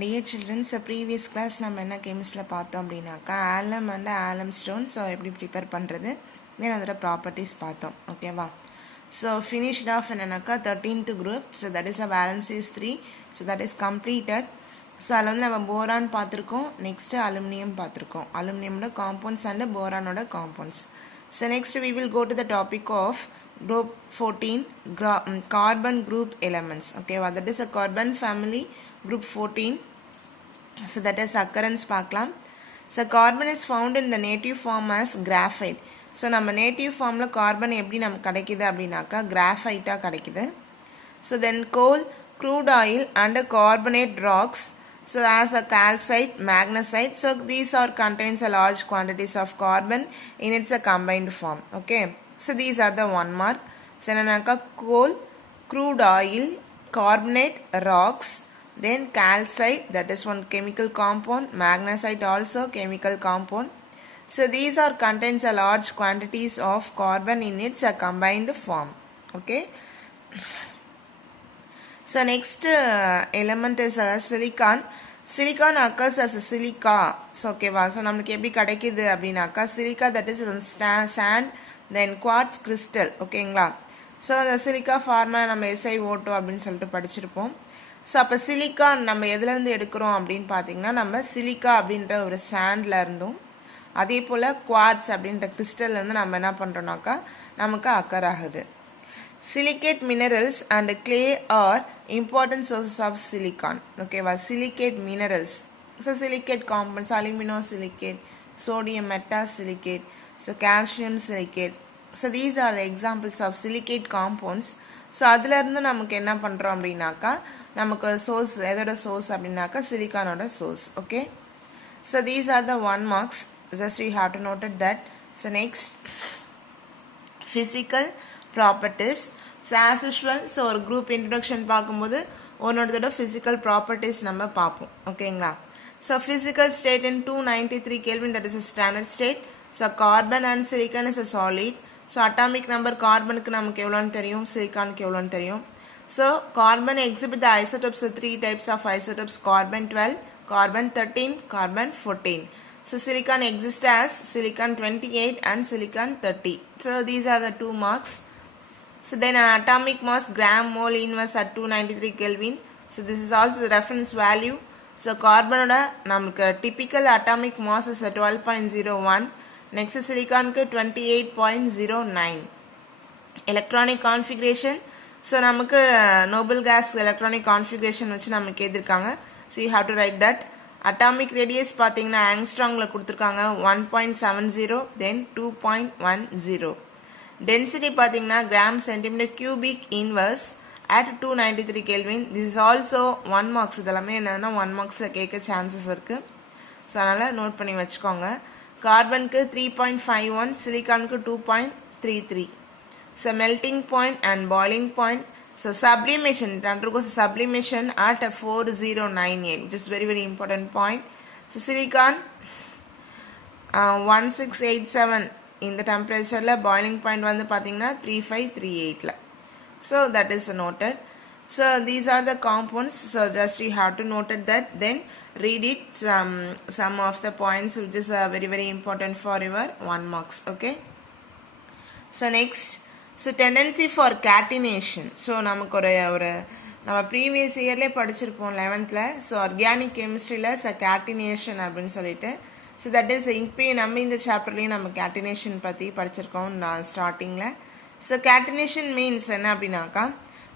Dear children, so previous class நம்ம என்ன கெமிஸ்ட்ரியில பார்த்தோம் அப்படின்னாக்கா ஆலம் அண்ட் ஆலம் ஸ்டோன் ஸோ எப்படி ப்ரிப்பேர் பண்ணுறது தென் அதோட ப்ராப்பர்ட்டிஸ் பார்த்தோம் ஓகேவா. ஸோ ஃபினிஷ்ட் ஆஃப் என்னன்னாக்கா 13th group. So that is a valence is 3. So that is completed. So அதில் வந்து நம்ம போரான் பார்த்துருக்கோம், நெக்ஸ்ட்டு அலுமினியம் பார்த்துருக்கோம், அலுமினியமோட காம்பவுண்ட்ஸ் அண்ட் போரானோட compounds. So next we will go to the topic of group 14 carbon group elements. Okay, that is a carbon family group 14. So that is occurrence பார்க்கலாம். So carbon is found in the native form as graphite. So நம்ம native formல carbon எப்படி நமக்கு கிடைக்குது அப்படின்னாக்கா graphite கிடைக்குது. So then coal, crude oil and carbonate rocks. So as a calcite, magnesite. So these are contains a large quantities of carbon in its a combined form. Okay. So these are the one mark. So என்னன்னாக்கா coal, crude oil, carbonate rocks, then calcite, that is one chemical compound, magnesite also chemical compound. So these are contains a large quantities of carbon in its a combined form. Okay. So next element is silicon. Silicon occurs as a silica. So okay va. So நமக்கு எப்படி கிடைக்குது அப்படினாக்கா silica, that is sand, then quartz crystal. ஓகேங்களா. So அந்த silica pharma நம்ம SiO2 அப்படின்னு சொல்லிட்டு படிச்சிருப்போம். ஸோ அப்போ சிலிக்கான் நம்ம எதுலேருந்து எடுக்கிறோம் அப்படின்னு பார்த்தீங்கன்னா நம்ம சிலிக்கா அப்படின்ற ஒரு சாண்டில் இருந்தும் அதே போல் குவார்ட்ஸ் அப்படின்ற கிறிஸ்டல்லேருந்து நம்ம என்ன பண்ணுறோம்னாக்கா நமக்கு அக்கர் ஆகுது. Silicate minerals and clay are important sources of silicon. ஓகேவா. Silicate minerals, so silicate compounds, aluminosilicate, sodium metasilicate, so calcium silicate. So these are the examples of silicate compounds. So அதுலேருந்து நமக்கு என்ன பண்ணுறோம் அப்படின்னாக்கா நமக்கு source எதோட source அப்படின்னாக்கா சிலிக்கானோட source. Okay. So these are the one marks. Just you have to noted that. So next physical properties. So as usual so ஒரு குரூப் இன்ட்ரடக்ஷன் பார்க்கும்போது ஒன்னோட ஃபிசிக்கல் ப்ராப்பர்ட்டிஸ் நம்ம பார்ப்போம். ஓகேங்களா. So physical state in 293 Kelvin, that is a standard state. So carbon and silicon is a solid. So atomic number கார்பனுக்கு நமக்கு எவ்வளோன்னு தெரியும், சிலிக்கானுக்கு எவ்வளோன்னு தெரியும். So carbon exhibit the isotopes, so three types of isotopes: carbon 12, carbon 13, carbon 14. So silicon exists as silicon 28 and silicon 30. So these are the two marks. So then atomic mass gram mole inverse at 293 Kelvin. So this is also the reference value. So carbon oda namakku typical atomic mass is 12.01. Next silicon ku 28.09. Electronic configuration. So நமக்கு noble gas electronic configuration வச்சு நமக்கு எழுதியிருக்காங்க. So you have to write that. Atomic radius பார்த்தீங்கன்னா ஆங்ஸ்ட்ராங்கில் கொடுத்துருக்காங்க 1.70, then 2.10. Density பார்த்தீங்கன்னா gram centimetre cubic inverse at 293 Kelvin. This is also one marks. இதெல்லாமே என்னன்னா ஒன் மார்க்ஸில் கேட்க சான்சஸ் இருக்குது. ஸோ அதனால் நோட் பண்ணி வச்சுக்கோங்க. கார்பனுக்கு 3.51, சிலிக்கானுக்கு 2.33. So melting point and boiling point. So sublimation, it undergoes sublimation at 4098, which is very very important point. So silicon 1687 in the temperature la, boiling point vandu pathina 3538 la. So that is noted. So these are the compounds. So just you have to note that, then read it some of the points which is very very important for your 1 marks. Okay. So next, so tendency for catenation. So நமக்கு ஒரு நம்ம previous இயர்லேயே படிச்சிருப்போம் 11th. So organic கெமிஸ்ட்ரியில் catenation அப்படின்னு சொல்லிட்டு. So that is இப்போ நம்ம இந்த சாப்டர்லேயும் நம்ம கேட்டினேஷன் பற்றி படிச்சிருக்கோம் நான் ஸ்டார்டிங்கில். ஸோ கேட்டினேஷன் மீன்ஸ் என்ன அப்படின்னாக்கா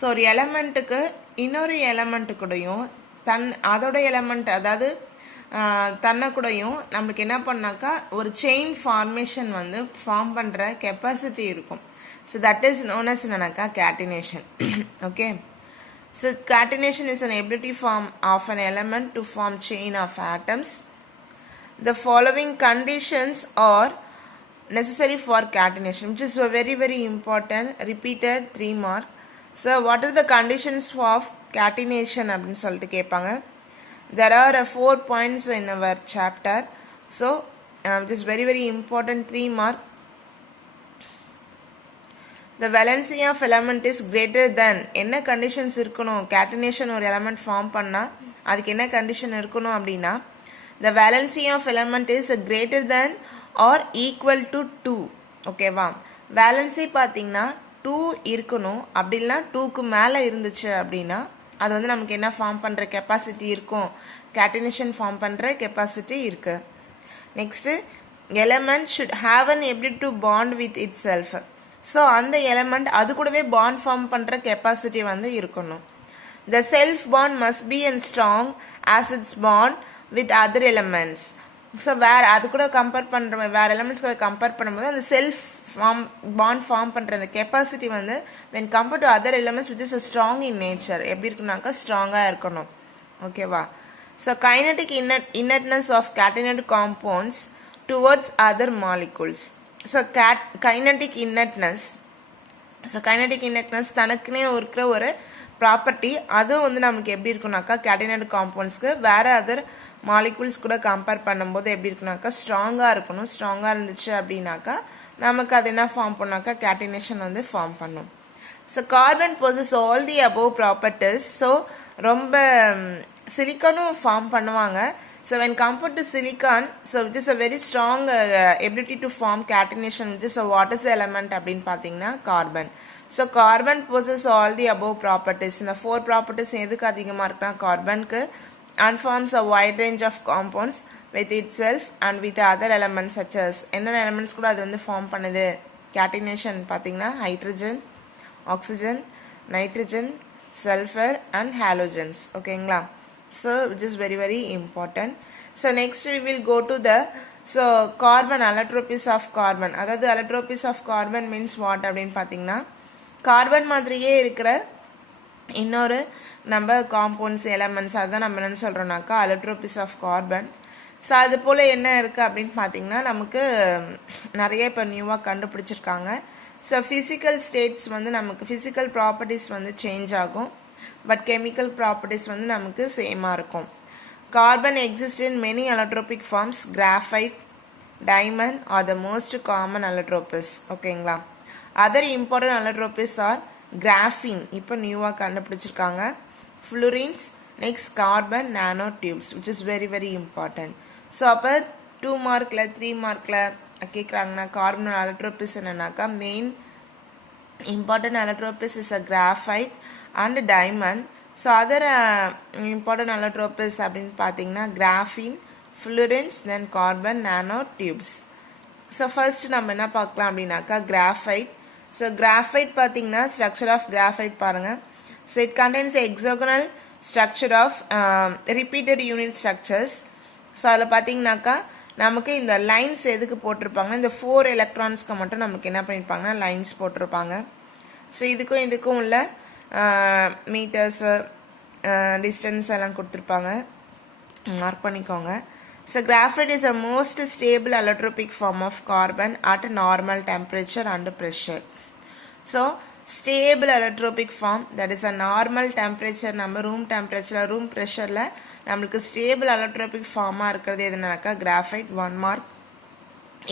ஸோ ஒரு எலமெண்ட்டுக்கு இன்னொரு எலமெண்ட்டு கூடயும் அதோட எலமெண்ட் அதாவது தன்னை கூடயும் நமக்கு என்ன பண்ணாக்கா ஒரு செயின் ஃபார்மேஷன் வந்து ஃபார்ம் பண்ணுற கெப்பாசிட்டி இருக்கும். So that is known as catenation. Okay. So catenation is an ability form of an element to form chain of atoms. The following conditions are necessary for catenation, which is very very important. Repeated 3 mark. So what are the conditions of catenation அப்படினு சொல்லிட்டு கேட்பாங்க. There are 4 points in our chapter. So which is very very important, 3 mark. The valency of element is greater than என்ன conditions இருக்கணும் catenation ஒரு element form பண்ணா அதுக்கு என்ன condition இருக்கணும் அப்படின்னா the valency of element is greater than or equal to 2. ஓகேவா, valency பார்த்தீங்கன்னா 2 இருக்கணும். அப்படி இல்லைனா 2க்கு மேலே இருந்துச்சு அப்படின்னா அது வந்து நமக்கு என்ன ஃபார்ம் பண்ணுற கெப்பாசிட்டி இருக்கும், கேட்டினேஷன் ஃபார்ம் பண்ணுற கெப்பாசிட்டி இருக்கு. Next element should have an ability to bond with it self. So அந்த எலமெண்ட் அது கூடவே பாண்ட் ஃபார்ம் பண்ணுற கெப்பாசிட்டி வந்து இருக்கணும். த self bond must be and strong as it's bond with other elements. So வேறு அது கூட கம்பேர் பண்ணுற வேறு எலமெண்ட்ஸ் கூட கம்பேர் பண்ணும்போது அந்த செல்ஃப் பாண்ட் ஃபார்ம் பண்ணுற அந்த கெப்பாசிட்டி வந்து when compared to other elements which is strong in nature எப்படி இருக்குனாக்கா ஸ்ட்ராங்காக இருக்கணும். ஓகேவா, so kinetic inertness of catenated compounds towards other molecules. So kinetic inertness, so kinetic inertness தனக்குன்னே இருக்கிற ஒரு ப்ராப்பர்ட்டி. அதுவும் வந்து நமக்கு எப்படி இருக்குனாக்கா கேட்டினேட் காம்பவுண்ட்ஸ்க்கு வேறு அதர் மாலிகூல்ஸ் கூட கம்பேர் பண்ணும்போது எப்படி இருக்குனாக்கா ஸ்ட்ராங்காக இருக்கணும். ஸ்ட்ராங்காக இருந்துச்சு அப்படின்னாக்கா நமக்கு அது என்ன ஃபார்ம் பண்ணாக்கா கேட்டினேஷன் வந்து ஃபார்ம் பண்ணும். So carbon possess all the above properties. So ரொம்ப சிலிக்கானும் ஃபார்ம் பண்ணுவாங்க. So when compared to silicon, so it is a very strong ability to form catenation, which is what is the element அப்படின்னு பார்த்தீங்கன்னா carbon. So carbon possess all the above properties. இந்த 4 properties எதுக்கு அதிகமாக இருக்குன்னா கார்பனுக்கு, and forms a wide range of compounds with itself and with other elements such as என்னென்ன elements கூட அது வந்து ஃபார்ம் பண்ணுது கேட்டினேஷன் பார்த்தீங்கன்னா hydrogen, oxygen, nitrogen, sulphur and halogens. ஓகேங்களா, so which is very very important. So next we will go to the so carbon allotropes of carbon. அதாவது allotropes of carbon means what அப்படின்னு பார்த்தீங்கன்னா carbon மாதிரியே இருக்கிற இன்னொரு நம்ம compounds elements அதுதான் நம்ம என்னென்னு சொல்கிறோம்னாக்கா அலட்ரோபிஸ் ஆஃப் கார்பன். ஸோ அது போல் என்ன இருக்குது அப்படின்னு பார்த்தீங்கன்னா நமக்கு நிறைய இப்போ நியூவாக கண்டுபிடிச்சிருக்காங்க. ஸோ ஃபிசிக்கல் ஸ்டேட்ஸ் வந்து நமக்கு ஃபிசிக்கல் ப்ராப்பர்ட்டிஸ் வந்து சேஞ்ச் ஆகும், பட் கெமிக்கல் ப்ராப்பர்ட்டிஸ் வந்து நமக்கு சேமாக இருக்கும். Carbon exist in many allotropic forms. Graphite, diamond are the most common allotropes. ஓகேங்களா, other important allotropes are graphene, இப்போ நியூவாக கண்டுபிடிச்சிருக்காங்க, fullerenes, next carbon nanotubes, which is very very important. So அப்போ 2 மார்க்கில் 3 மார்க்கில் கேட்குறாங்கன்னா கார்பன் அலட்ரோபிஸ் என்னன்னாக்கா main important allotropes is a graphite and diamond. So other important அலட்ரோபிஸ் அப்படின்னு பார்த்தீங்கன்னா graphene, fullerenes, then carbon nanotubes. So first நம்ம என்ன பார்க்கலாம் அப்படின்னாக்கா கிராஃபைட். ஸோ கிராஃபைட் பார்த்தீங்கன்னா ஸ்ட்ரக்சர் ஆஃப் கிராஃபைட் பாருங்கள். So it contains hexagonal structure of repeated unit structures. So அதில் பார்த்தீங்கன்னாக்கா நமக்கு இந்த லைன்ஸ் எதுக்கு போட்டிருப்பாங்கன்னா இந்த 4 எலக்ட்ரான்ஸ்க்கு மட்டும் நமக்கு என்ன பண்ணியிருப்பாங்கன்னா லைன்ஸ் போட்டிருப்பாங்க. ஸோ இதுக்கும் உள்ள மீட்டர்ஸு டிஸ்டன்ஸ் எல்லாம் கொடுத்துருப்பாங்க, மார்க் பண்ணிக்கோங்க. So graphite is the most stable allotropic form of carbon at normal temperature and pressure. So stable allotropic form, that is a normal temperature, நம்ம room temperature, room pressureல நம்மளுக்கு stable allotropic form இருக்கிறது எதுனாக்கா graphite. 1 mark.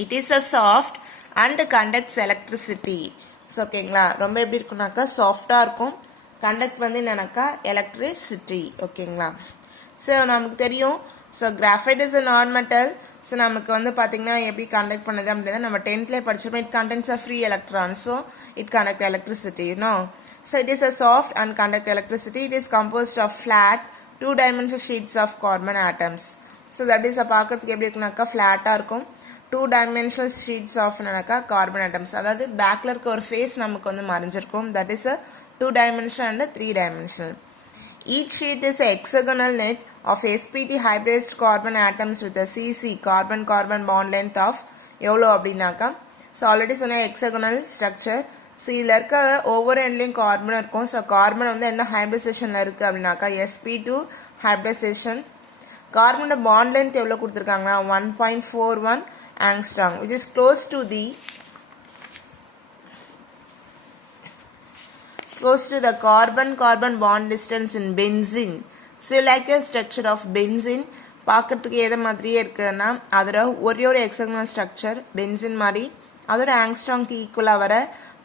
It is a soft and conducts electricity. So ஓகேங்களா, ரொம்ப எப்படி இருக்குனாக்கா சாஃப்டாக இருக்கும், conduct வந்து என்னன்னாக்கா எலக்ட்ரிசிட்டி. ஓகேங்களா, ஸோ நமக்கு தெரியும். ஸோ கிராஃபைட் இஸ் அ நான் மெட்டல். ஸோ நமக்கு வந்து பார்த்தீங்கன்னா எப்படி கண்டக்ட் பண்ணுது அப்படின்னா நம்ம 10th படிச்சிருப்போம். It contents a free electron, so it conduct electricity, you know. So it is a soft and conduct electricity. It is composed of flat 2-dimensional sheets of carbon atoms. So that is பார்க்கறதுக்கு எப்படி இருக்குனாக்கா ஃப்ளாட்டாக இருக்கும், 2-dimensional sheets of carbon atoms. அதாவது பேக்கில் இருக்க ஒரு face நமக்கு வந்து மறைஞ்சிருக்கும். That is a 2-dimensional and 3-dimensional. Each sheet is a hexagonal net of sp2 hybridized carbon atoms with a cc carbon bond length of எவ்வளோ அப்படின்னாக்கா ஸோ ஆல்ரெடி சொன்ன ஹெக்ஸாகனல் ஸ்ட்ரக்சர். ஸோ இதில் இருக்க ஒவ்வொரு எண்ட்லையும் கார்பன் இருக்கும். ஸோ கார்பன் வந்து என்ன ஹைப்ரிடைசேஷனில் இருக்குது அப்படின்னாக்கா sp2 ஹைப்ரிடைசேஷன். கார்பனோட பாண்ட் லென்த் எவ்வளோ கொடுத்துருக்காங்கன்னா 1.41 angstrom, which is close to the carbon bond distance in benzene. So like a structure of benzene பார்க்கறதுக்கு எதை மாதிரியே இருக்குன்னா அதில் ஒரே ஒரு ஹெக்ஸாகனல் ஸ்ட்ரக்சர் பென்சின் மாதிரி, அதோட ஆங்ஸ்ட்ராங்க்கு ஈக்குவலாக வர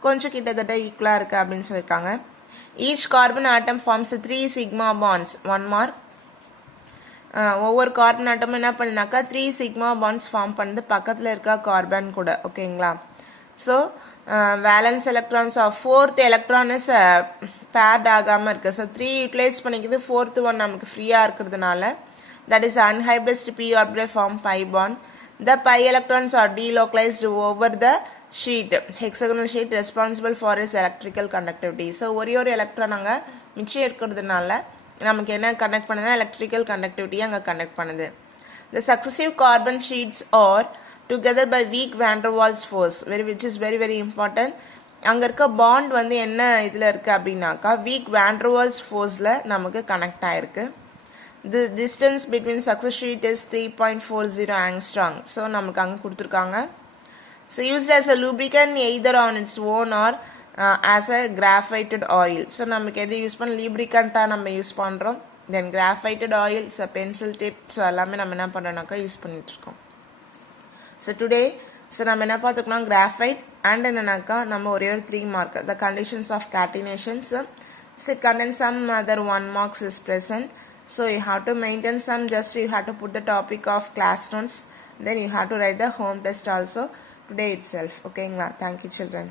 கொஞ்சம் கிட்டத்தட்ட ஈக்குவலாக இருக்குது அப்படின்னு சொல்லியிருக்காங்க. Each carbon atom forms 3 sigma bonds. 1 mark. ஒவ்வொரு கார்பன் ஆட்டமும் என்ன பண்ணுனாக்கா 3 சிக்மா பாண்ட்ஸ் ஃபார்ம் பண்ணுது பக்கத்தில் இருக்க கார்பன் கூட ஓகேங்களா. So valence electrons of 4th electron is paired ஆகாமல் இருக்குது. ஸோ 3 யூட்டிலைஸ் பண்ணிக்குது, 4th ஒன் நமக்கு ஃப்ரீயாக இருக்கிறதுனால that is unhybridised p orbital form pi bond. The pi electrons are delocalized over the sheet, hexagonal sheet responsible for its electrical conductivity. So ஒரு electron அங்கே மிச்சம் இருக்கிறதுனால நமக்கு என்ன கனெக்ட் பண்ணுதுன்னா எலக்ட்ரிக்கல் கண்டக்டிவிட்டியை அங்கே கனெக்ட் பண்ணுது. The successive carbon sheets are together by weak van der Waals force, which is very very important. அங்கே இருக்க பாண்ட் வந்து என்ன இதில் இருக்குது அப்படின்னாக்கா வீக் van der Waals ஃபோர்ஸில் நமக்கு கனெக்ட் ஆகிருக்கு. The distance between successive sheet is 3.40 angstrom. So நமக்கு அங்கே கொடுத்துருக்காங்க. So used as a lubricant either on its own or as a graphited oil. So நமக்கு எது யூஸ் பண்ண lubricant-ஆக நம்ம யூஸ் பண்ணுறோம். Then graphited oil, so pencil tip, so எல்லாமே நம்ம என்ன பண்ணுறோம்னாக்கா யூஸ் பண்ணிட்டுருக்கோம். ஸோ டுடே ஸோ நம்ம என்ன பார்த்துக்கணும், கிராஃபைட் அண்ட் என்னன்னாக்கா நம்ம ஒரே ஒரு 3 mark the conditions of catenation. So it contains some other 1 marks is present. So you have to maintain some, just you have to put the topic of class notes, then you have to write the home test also today itself. Okay, thank you children.